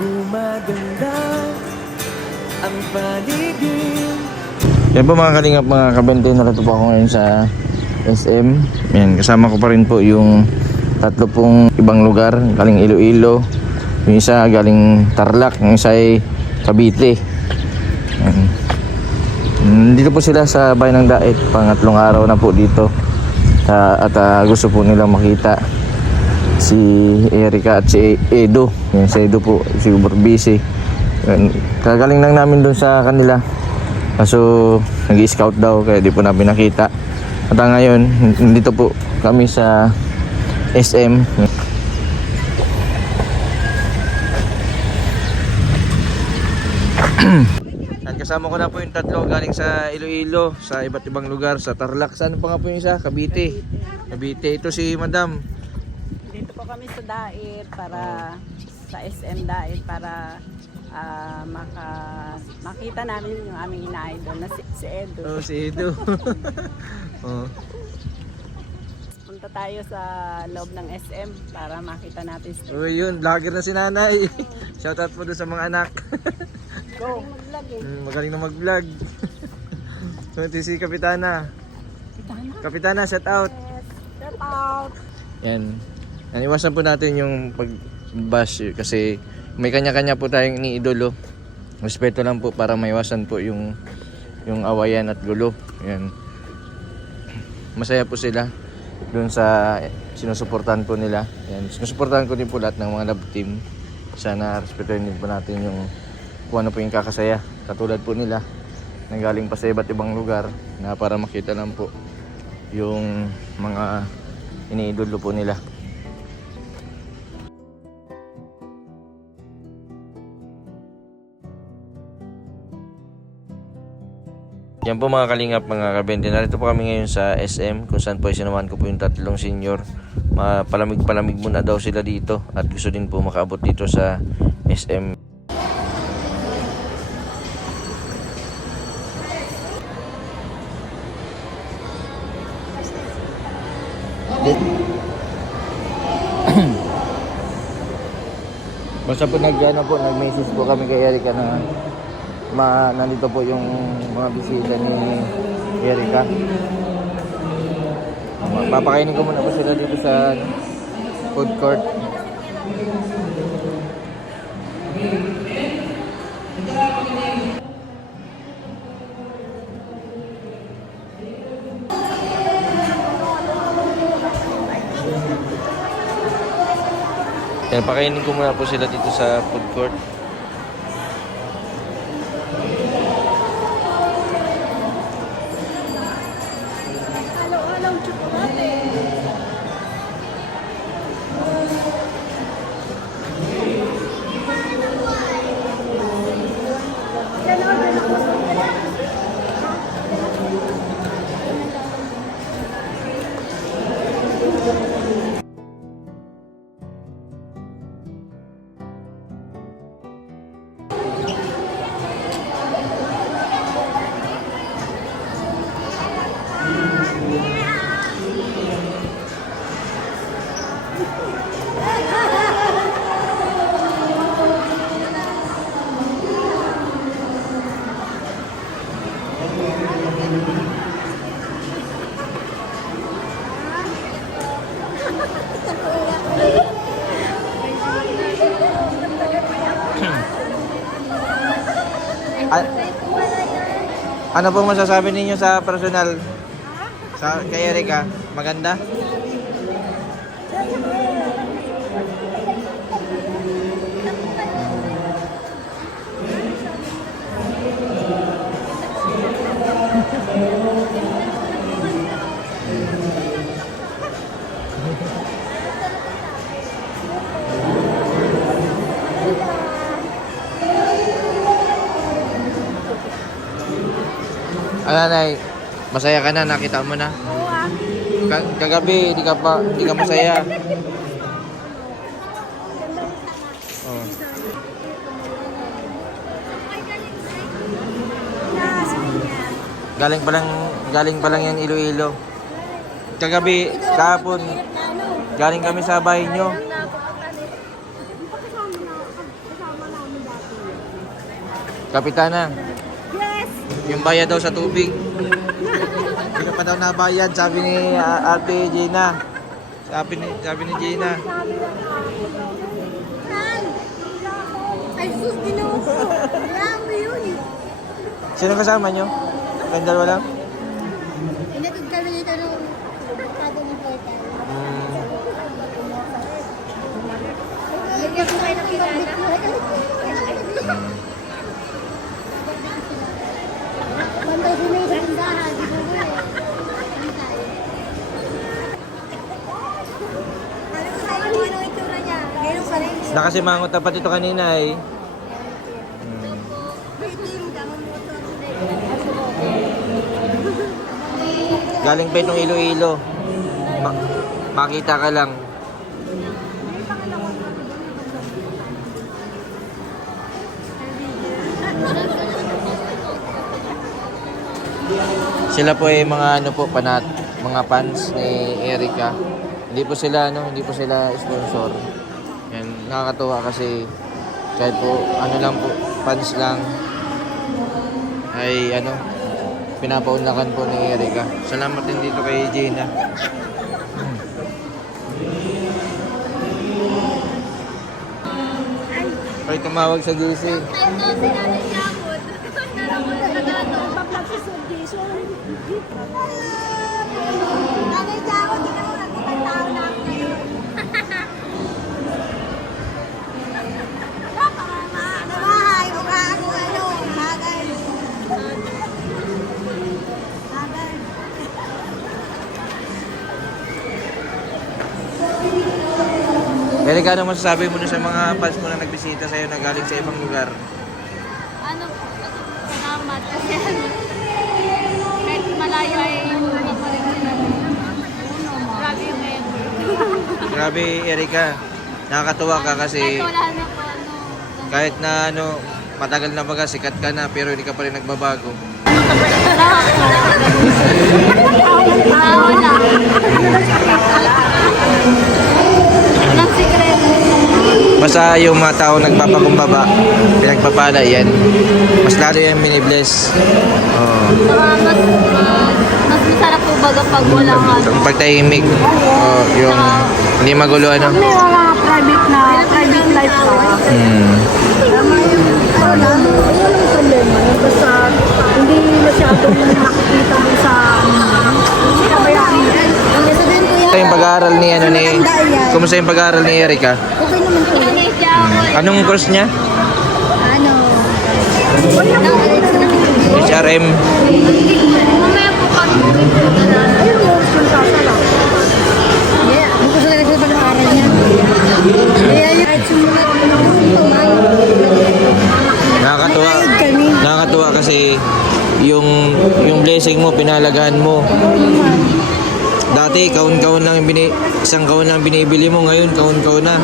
Gumaganda ang paligid. Yan po mga kalingap, mga kabente, narito po ako ngayon sa SM. Yan, kasama ko pa rin po yung tatlo pong ibang lugar, galing Iloilo, yung isa galing Tarlac, yung isa ay Cavite. Yan. Dito po sila sa Bayan ng Dait, pangatlong araw na po dito. At gusto po nilang makita si Erica at si Edo. Yan, si Edo po, siguro busy. Yan, kagaling lang namin doon sa kanila. Kaso nag-i-scout daw kaya di po namin nakita. At ngayon, dito po kami sa SM. At kasama ko na po yung tatlo galing sa Iloilo, sa iba't ibang lugar, sa Tarlac. Saan pa nga po yung isa? Cavite. Cavite. Ito si Madam. Dito po kami sa Dait para sa SM Dait para makita namin yung aming ina-idol na si Edo. Oh, si Edo. Oh. Punta tayo sa loob ng SM para makita natin si Oh, yun, vlogger na si Nanay. Shoutout po doon sa mga anak. Go! Mag-vlog eh. Magaling na mag-vlog. So, ito si Kapitana. Kapitana, shout out. Shout out! Yan. Iwasan po natin yung pag-bash kasi may kanya-kanya po tayong iniidolo. Respeto lang po para maiwasan po yung awayan at gulo. Yan. Masaya po sila doon sa sinusuportahan po nila. Yan. Sinusuportahan ko din po lahat ng mga love team. Sana respetuhin din po natin yung kung ano po yung kakasaya. Katulad po nila nanggaling pa sa iba't ibang lugar na para makita lang po yung mga iniidolo po nila. Yan po mga kalingap, mga kabente. Narito po kami ngayon sa SM kung saan po sinamahan ko po yung tatlong senior. Palamig muna daw sila dito at gusto din po makaabot dito sa SM. Basta po nag-message po kami kay Erica na nandito po yung mga bisita ni Erica. Papakainin ko muna po sila dito sa food court. Yan, pakainin ko muna po sila dito sa food court. Ano pong masasabi ninyo sa personal? Kay Erica? Maganda? Nay, masaya ka na, nakita mo na. Kagabi, hindi ka masaya. Oh. Galing pa lang yan Iloilo. Kagabi, kahapon, galing kami sa bahay nyo. Kapitana, Yes! yung bayad daw sa tubig. Hindi ka pa daw nabayad, sabi ni Ate Gina. Sabi ni Gina. Ay, sus, ginawa ko. Kailangan mo yun. Sino kasama nyo? Kayong dalawa lang? Inatid kami dito nung pagkado ng portal. Lagyan ko kayo ng kilala. Bantay ko na yung sandahan. Di ba mo eh? Ano ko sa'yo kung ano itsura niya? Ganun pa rin. Nakasimangot na pa dito kanina eh. Galing pa itong Iloilo. Makita ka lang. Sila po ay mga ano po mga fans ni Erica. Hindi po sila sponsor. Yan, nakakatuwa kasi kahit po ano lang po fans lang ay ano pinapaunlakan po ni Erica. Salamat din dito kay Gina. Ay tumawag sa GC. Erica, ano masasabi mo na sa mga fans mo na nagbisita sa'yo na galing sa ibang lugar? Ano po, salamat kasi ano, kahit malayo ay tulungan pa rin sila. Grabe yung effort. Grabe, Erica. Nakakatuwa ka kasi Kahit wala na po, kahit na ano, matagal na baga, sikat ka na pero hindi ka pa rin nagbabago. wala. Walang sikreto. Basta yung mga tao nagpapakumbaba, pinagpapala yan. Mas lalo yan binibless. Oo. Saka mas masarap po baga pag walang ano. Ang pagtahimik. Oh, yung hindi magulo ano. May mga private life ka. Walang problema. Basta hindi masyadong nakikita mo sa kabayaan. Kumusta yung pag-aaral ni ano ni Kumusta yung pag-aaral ni Erica? Okay naman po. Indonesia ako. Anong course niya? Ano? HRM. Mamaya po pag Ayun yung sultasa lang. Yeah, hindi ko talaga sa pag-aaral niya. Kaya yung kahit sumulat ko na Nakakatuwa. Nakakatuwa kasi yung blessing mo, pinalagahan mo. Dati, kaun-kaun lang isang kaun lang binibili mo, ngayon kaun-kaun na.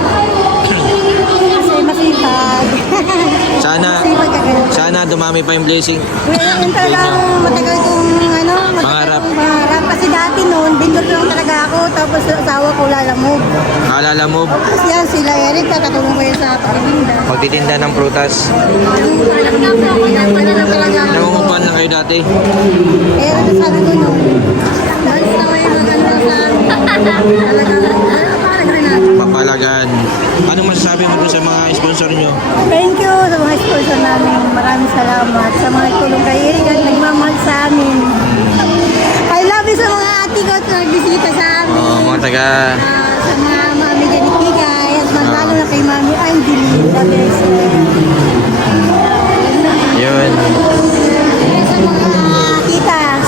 kasi masipag. Sana dumami pa yung blessing. Yung talagang matagal kong Pangarap. pangarap. Kasi dati noon, bindot lang talaga ako. Tapos asawa ko lalamog. Naalala mo, Kasi yan sila Eric, katulong ko yun sa pagbibinda. magtitinda ng prutas. Talaga. Nangungupahan lang kayo dati. Eh, ano sabi ko noon? Dahil sa may maganda sa parang Renato. Papalagan. Anong masasabi mo dun sa mga sponsor nyo? Thank you sa mga sponsor namin. Maraming salamat sa mga tulong kay Eric at nagmamahal sa amin. I love you sa mga ate ko at nagbisita sa amin. Mga taga... Sa mga mami Janikigay at lalo na kay Mami Angeline. The best. Yun. Sa mga titas.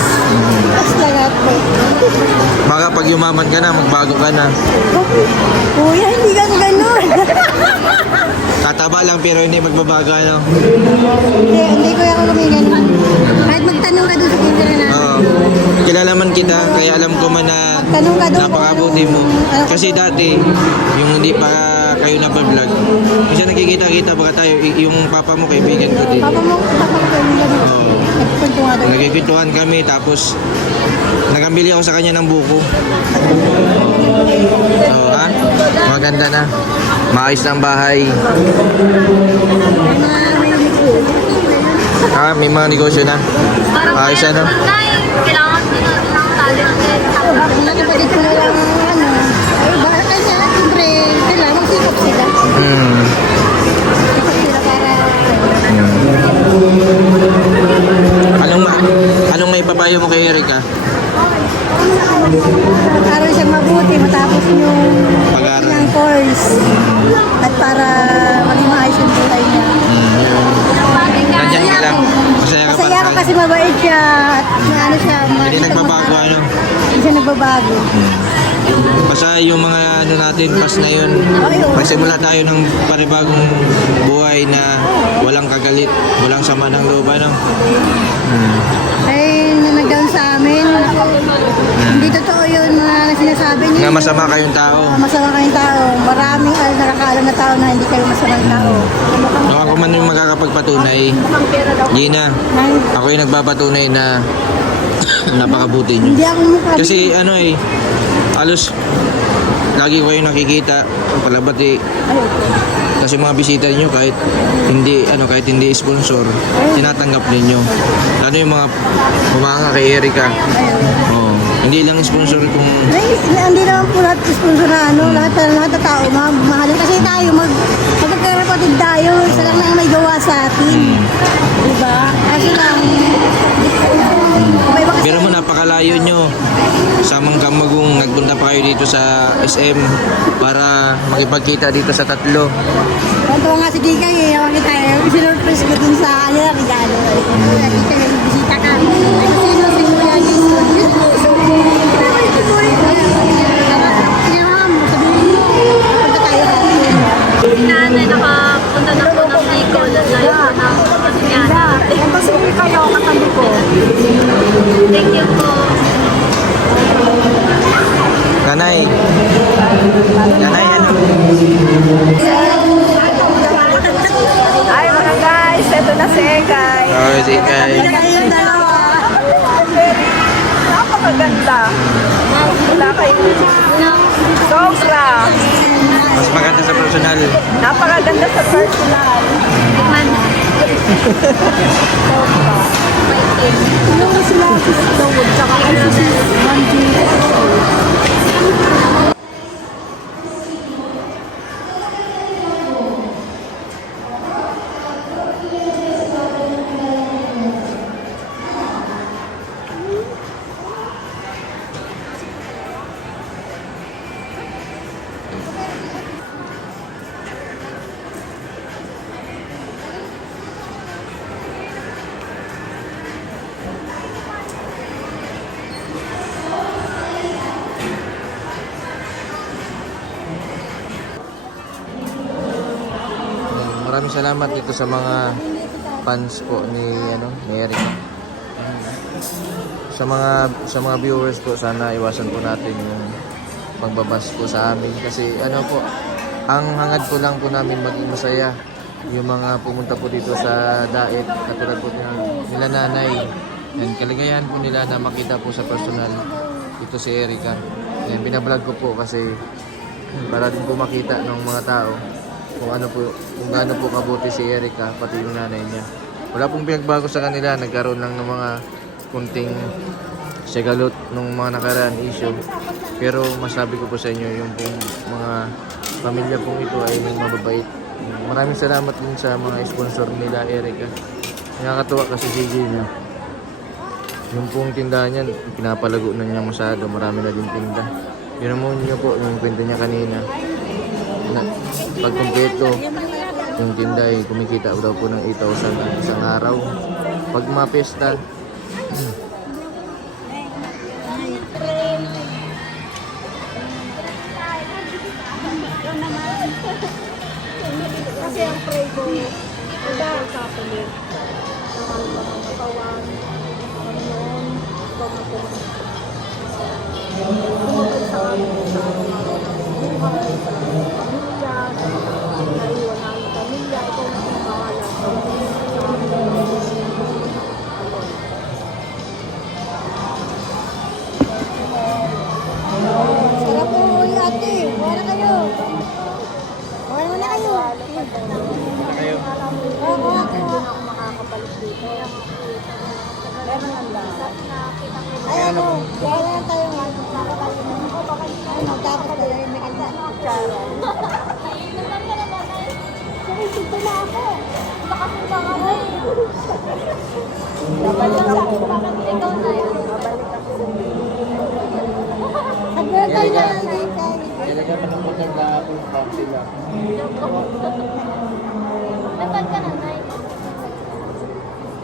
Tapos lahat po. Baka pag yumaman ka na, magbago ka na. Kuya, hindi ka ganun. Tataba lang pero hindi magbabago ano. Hindi ko ako ganun. Kahit magtanong ka doon sa kinira na. Oo. Kilala man kita, kaya alam ko man na Tanong ka doon. napakabuti mo. Kasi dati, yung hindi pa kayo na-vlog, kasi nakikita-kita baka tayo, yung papa mo kaibigan ko din. Papa mo ganun. Oo. Nagpunto nga doon. Nagkikwentuhan kami, tapos nagambili ako sa kanya ng buko. Oo, ha? Maganda na. Maayos na ang bahay. Mga may may mga negosyo na. Parang Ayos, ano? Nay, kailangan din natin ng talented. Mga kapatid ko na lang, ay, baka kasi, siyempre, kailangan magsikap sila. Hmm. Sikap sila para, Anong may papayo mo kay Erica? para siyang mabuti, matapos yung Pag-aaral. kanyang course. At para maging maayos yung buhay niya. Nandiyan ka lang. Masaya ka Masaya ka pa. kasi mabait siya. At ano siya, Hindi nagbabago, ano? Hindi siya nagbabago. Basta yung mga ano natin, pas na yun. Magsimula tayo ng panibagong buhay na walang kagalit, walang sama ng loob, ano? Ay, nag-down sa amin. Hindi totoo yun na sinasabi niya. Nga masama kayong tao. Masama kayong tao. Maraming nakakaalam na tao na hindi kayo masamang tao. Kung ako man yung magkakapagpatunay, Gina, Ay, ako yung nagpapatunay na napakabuti nyo. hindi ako mukha. Kasi ano halos lagi ko yung nakikita palabati. Kasi mga bisita niyo kahit hindi sponsor, tinatanggap ninyo. Lalo yung mga humanga kay Erica. Oh, hindi lang sponsor kung Ay, hindi naman po lahat sponsor na ano, lahat ng tao, mahalin kasi tayo, magkakapatid tayo, isa lang na may gawa sa atin. Diba? Kasi lang, may iba kasi, pero mo napakalayo nyo sa Mangkamagong nagpunta pa kayo dito sa SM para makipagkita dito sa tatlo. Tuwa nga si Dika eh, wakit tayo, sinurprise ko dun sa ano, regalo. Dika yung bisita ka. Ano sino si Kuya Listo? Punta tayo natin. Si nanay nakapunta na po ng Bicol at layo po ng Pagkakanyana. Kasi kayo, katabi ko. Thank you po. Nanay. Nanay, ano? Ay mga guys, eto na si Ekay. Oh, si Kay. Kayong dalawa. Napakaganda. Wala kayong sobra. Mas maganda sa personal. Napakaganda sa personal. Tikman na. Yung sila gusto mo, tsaka kasi si Manji. Maraming salamat dito sa mga fans po ni Erica. Sa mga viewers po, sana iwasan po natin yung pagbabas po sa amin kasi po, ang hangad po lang po namin maging masaya yung mga pumunta po dito sa Daet, katulad po nila nanay. And kaligayahan po nila na makita po sa personal dito si Erica. Yan, binablog ko po kasi para din po makita ng mga tao kung gaano po kabuti si Erica, pati yung nanay niya. Wala pong pinagbago sa kanila, nagkaroon lang ng mga kunting sigalot ng mga nakaraan issue. Pero masabi ko po sa inyo, yung pong mga pamilya pong ito ay mababait. Maraming salamat din sa mga sponsor nila Erica. Nakakatuwa kasi si Gina. Yung pong tindahan niya, pinapalago na niya masyado, marami na din tinda. Yun naman niyo po, yung kwento niya kanina. Pag kumpleto, yung tinda ay kumikita daw po ng 8,000 isang araw. Pag mga pesta, Kasi ang pray ko, ang Catholic, ang mga katawan, Panginoon, bumabay sa amin sa buhay, sa pamilya, sa naiwan namin pamilya, ito ang pinakawalan sa Sarap po ate, wala kayo. Wala na kayo. kayo. Oo, Hindi na ako makakabalik dito. na ako. Nakasuba ka mo eh. Babalik ako. Ikaw na yun. Babalik ako. Sa birthday na lang na Talaga pa ng motor na full pack sila. Natag ka na, Nay.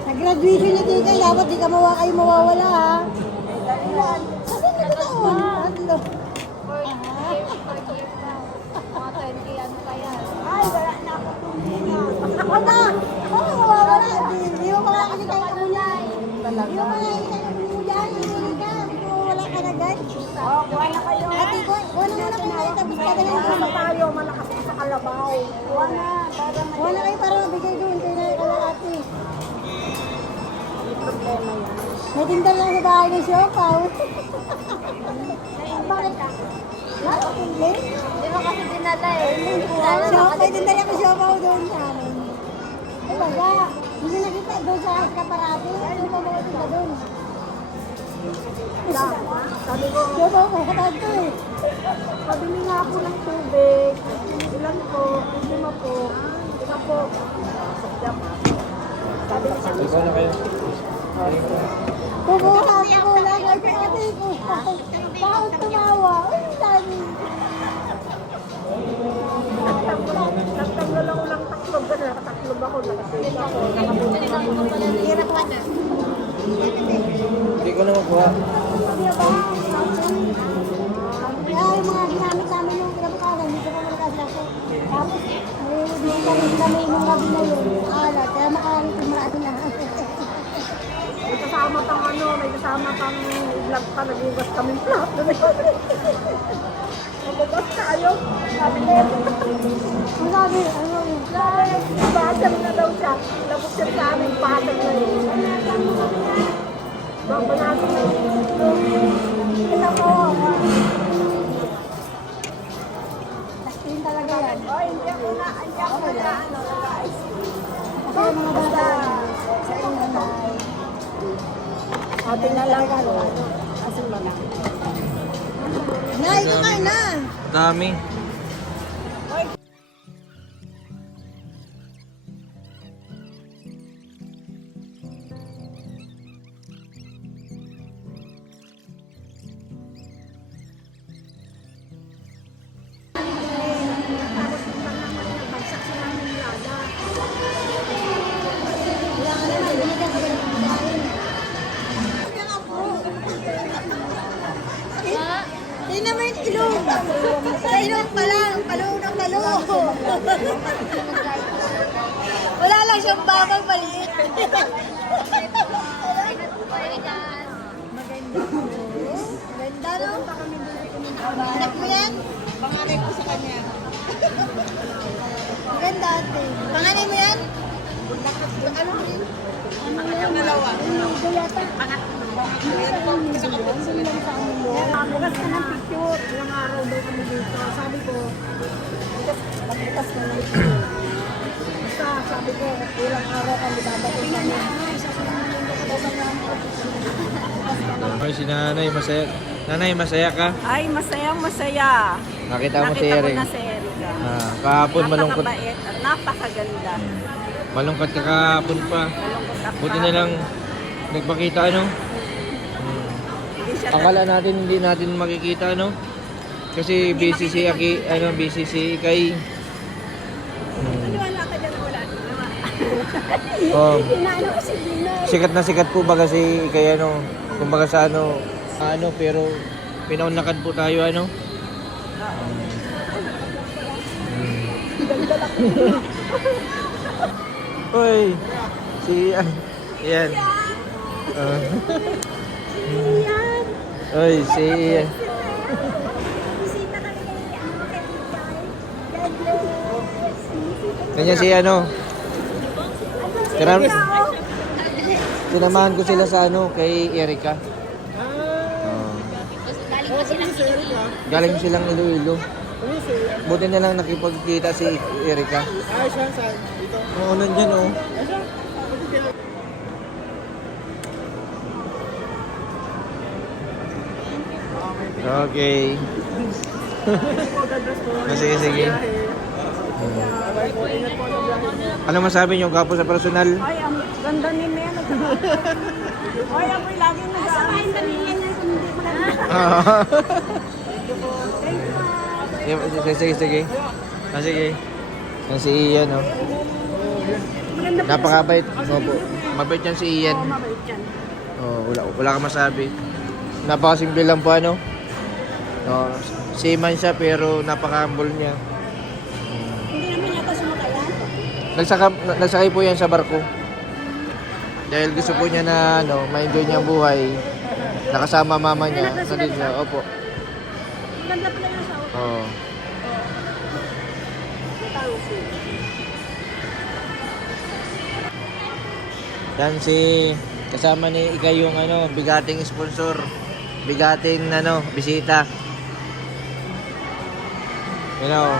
Sa graduation ni Kikay, dapat di ka kayo mawawala ha. Kasi nagkataon. Ano? For years pa. Mga 20 ano pa yan. Ay, wala na ako tumina. Wala! Ano mawawala? Di mo makakita tayo umulay. Di mo makakita tayo umulay. Hindi mo mawawala ka na guys. Oh, kuha na kayo. Ate ko, wala muna po tayo. Tapos ka na Sama tayo, malakas ako sa kalabaw. Kuha na. Wala kayo para mabigay doon kayo na kala ate. May problema yan. May tinda lang sa bahay ng siopaw. Bakit? Hindi? Di mo kasi dinala eh. So, may tinda lang ng siopaw doon sa amin. Eh baga, hindi nakita doon sa kaparate. Ano pa mga tinda doon? Sabi ko, Siopaw ko, katanto eh. pabili nga ako ng tubig. Ilan po? Lima po. Ika po. Sadyam. Sabi niya, Ikaw na kayo. Kukuha ko lang kay ate ko. Bakit tumawa? Ay, dami. nagtanggol ako lang taklob ka na. Nakataklob ako. Nakasave ako. Nakabuti. Hirap ka na. Hindi ko na makuha. Di ba? Kaya yung mga ginamit namin nung kinabukasan, dito ko malakas ako. Tapos, may kami nung gabi na yun. Alat, kaya makakaritin marami na. May kasama pang ano, may kasama pang vlog pa. Nagugas kami plot. Nagugas tayo. Sabi niya, Ang sabi, ano yun? basag na daw siya. Labot siya sa amin, basag na yun. Babanagin na yun. Ito ko. Taskin talaga yan. Oh, hindi ako na, hindi ako na, ano, guys. Kasi yung mga bata, sa inyo na. Ate na lang, ano, asin mo na. Nay, kakain na. Dami. Bagsak sa namin lada. Tingnan mo yung ilong. Sa ilong pa lang, talong ng talong. Wala lang siyang babang maliit. Maganda, no? Anak mo yan? Panganay ko sa kanya. Maganda, ate. Panganay mo yan? Ano mo yun? Ang dalawa. Bukas ka ng picture. Ilang araw daw kami dito. Sabi ko, bukas ka ng picture. Basta sabi ko, ilang araw kami babalik kami. Ay, si nanay, masaya. Nanay, masaya ka? Ay, masayang masaya. Nakita mo si Nakita ko Eric. na si Erika. Kahapon malungkot. Napakabait at napakaganda. Malungkot ka kahapon pa. Malungkot ako. Buti na lang nagpakita, ano? Hindi siya Akala natin hindi natin makikita, ano? Kasi busy si Aki, ano, busy si Kay. Wala ka dyan, wala. Oh, Inaano ko si Gino. sikat na sikat po baga si Kay, ano, kumbaga sa ano, pero pinaunlakan po tayo, ano? Hoy, yan. Hoy, si... Bisita kami kay ano, kay Bigay. God bless. Kanya si ano? Sinamahan ko sila sa ano, kay Erika. Galing silang Iloilo. Buti na lang nakipagkita si Erika. Ay, siya, saan? Dito. Oo, nandyan oh. Okay. Sige, sige. Ano masabi niyo kapo sa personal? Ay, ang ganda ni Mel. Ay, ako'y laging nag-aamin sa niya na kung hindi mo lang. Sige. Sige. Yan si Ian, oh. Napakabait. Opo. Mabait yan si Ian. Oo, mabait yan. Oh, wala ka masabi. Napakasimple lang po, ano? Oh, seaman siya pero napaka-humble niya. Hindi naman yata sumakayan. Nagsakay po yan sa barko. Dahil gusto po niya na ma-enjoy niya ang buhay. Nakasama mama niya. Nandito niya. Opo. Ganda pala yung sa Oo. Yan si kasama ni Ikay yung bigating sponsor. Bigating bisita. You know.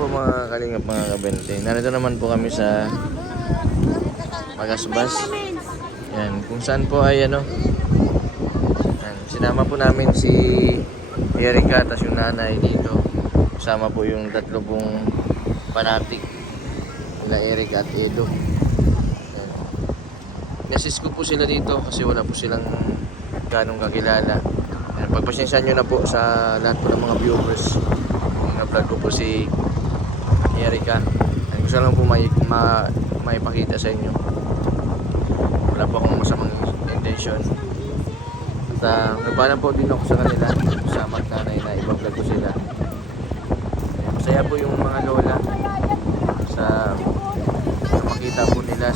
Po mga kalingap, mga kabente. Narito naman po kami sa Magasbas. Yan, kung saan po ay yan, sinama po namin si Erika at yung nanay dito. Kasama po yung tatlo pong fanatic nila Erika at Edo. Yan. Message ko po sila dito kasi wala po silang ganong kakilala. Yan, pagpasensyahan nyo na po sa lahat po ng mga viewers. Yung vlog ko po si Erika. Gusto lang po maipakita sa inyo. Wala po akong masamang intention. At nagpaalam po din ako sa kanila. Kasama at nanay na iba-vlog ko sila. Masaya po yung mga lola sa makita po nila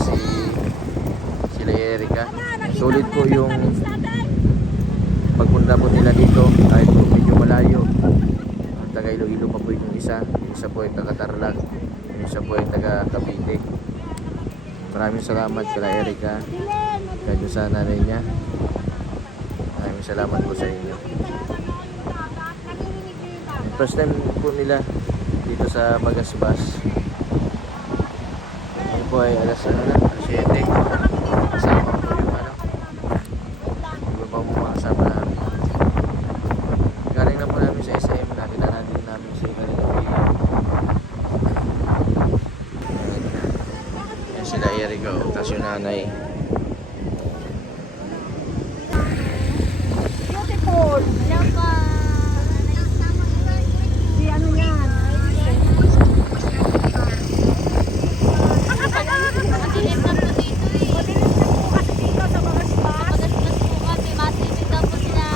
sila Erika. Solid po yung pagpunta po nila dito kahit po medyo malayo. Taga Iloilo pa po yung isa po ay taga Tarlac, yung isa po ay taga Cavite. Maraming salamat kay Erika, kaya sa nanay niya. Maraming salamat po sa inyo. First time po nila dito sa Magasbas. Ano po ay alas 7. Kasama po yung iba pang mga kasama namin. Galing na po namin sa SM, nakita natin namin si Kalinga. Yan sila Erika, tapos yung nanay. Beautiful. Hello po. Si ano yan? Madilim na po dito eh. Madilim na po kasi dito sa mga spas. Magaspas po kami. Masibig daw po sila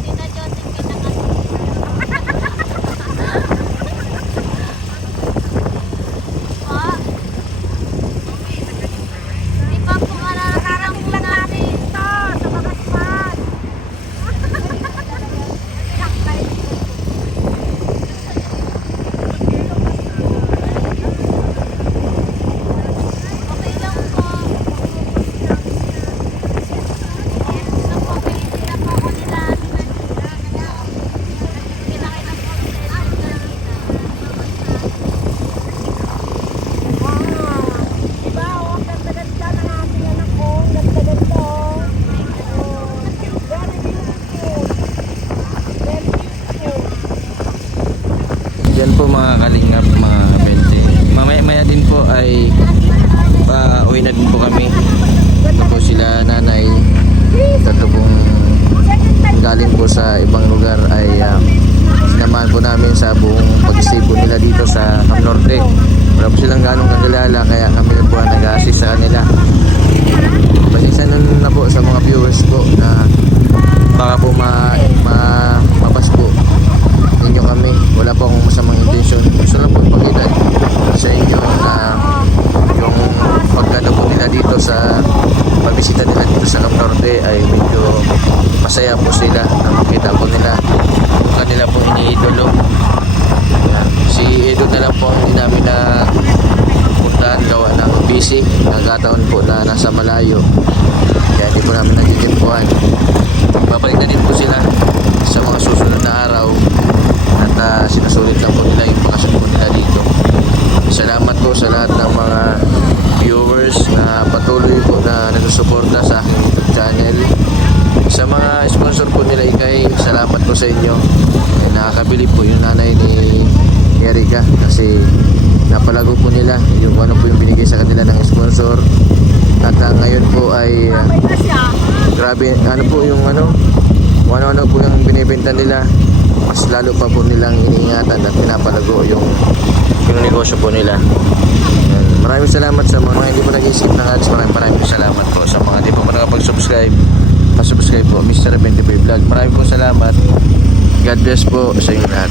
Josephine na kasi. Di pa po kararang po namin. Dito sa mga spas. Okay lang po. Gusto po, pinita po ako nila. Pinakita po ako nila. Diba? Oh, ang ganda-ganda ng ating anak ko. Ang ganda-ganda. Oh. Very beautiful. Very beautiful. Diyan po mga kalingap, mga kabente. Mamaya-maya din po ay uwi na din po kami. Ito po sila nanay. Tatlo pong galing po sa ibang lugar ay sinamahan po namin sa buong pag-stay po nila dito sa Ham Norte. Wala po silang ganong kakilala kaya kami na po ang nag-assist sa kanila. Pasensya na po sa mga viewers po na baka po mabas po ninyo kami. Wala po akong masamang intention. Gusto lang po ipakita sa inyo na yung pagdalo po nila dito sa pagbisita nila dito sa Camp Norte ay medyo masaya po sila na makita po nila yung kanila po iniidolo. Yan. Si Edo na lang po hindi namin na puntahan, gawa ng busy, nagkataon po na nasa malayo, kaya hindi po namin nagtitimpuhan. Babalik na din po sila sa mga susunod na araw at sinusulit lang po nila yung bakasyon po nila dito. Salamat po sa lahat ng mga viewers na patuloy po na nasusuporta sa aking YouTube channel. Sa mga sponsor po nila Ikay, salamat po sa inyo. Nakakabili po yung nanay ni Erika kasi napalago po nila yung ano po yung binigay sa kanila ng sponsor. At ngayon po ay grabe ano po yung ano po yung binibenta nila, mas lalo pa po nilang iniingatan at pinapalago yung negosyo po nila. Yan. Maraming salamat sa mga hindi po nag-skip ng ads. Maraming salamat po sa mga hindi po nakapag-subscribe. Pa-subscribe po Mr. 25 Vlog. Maraming po salamat. God bless po sa inyo lahat.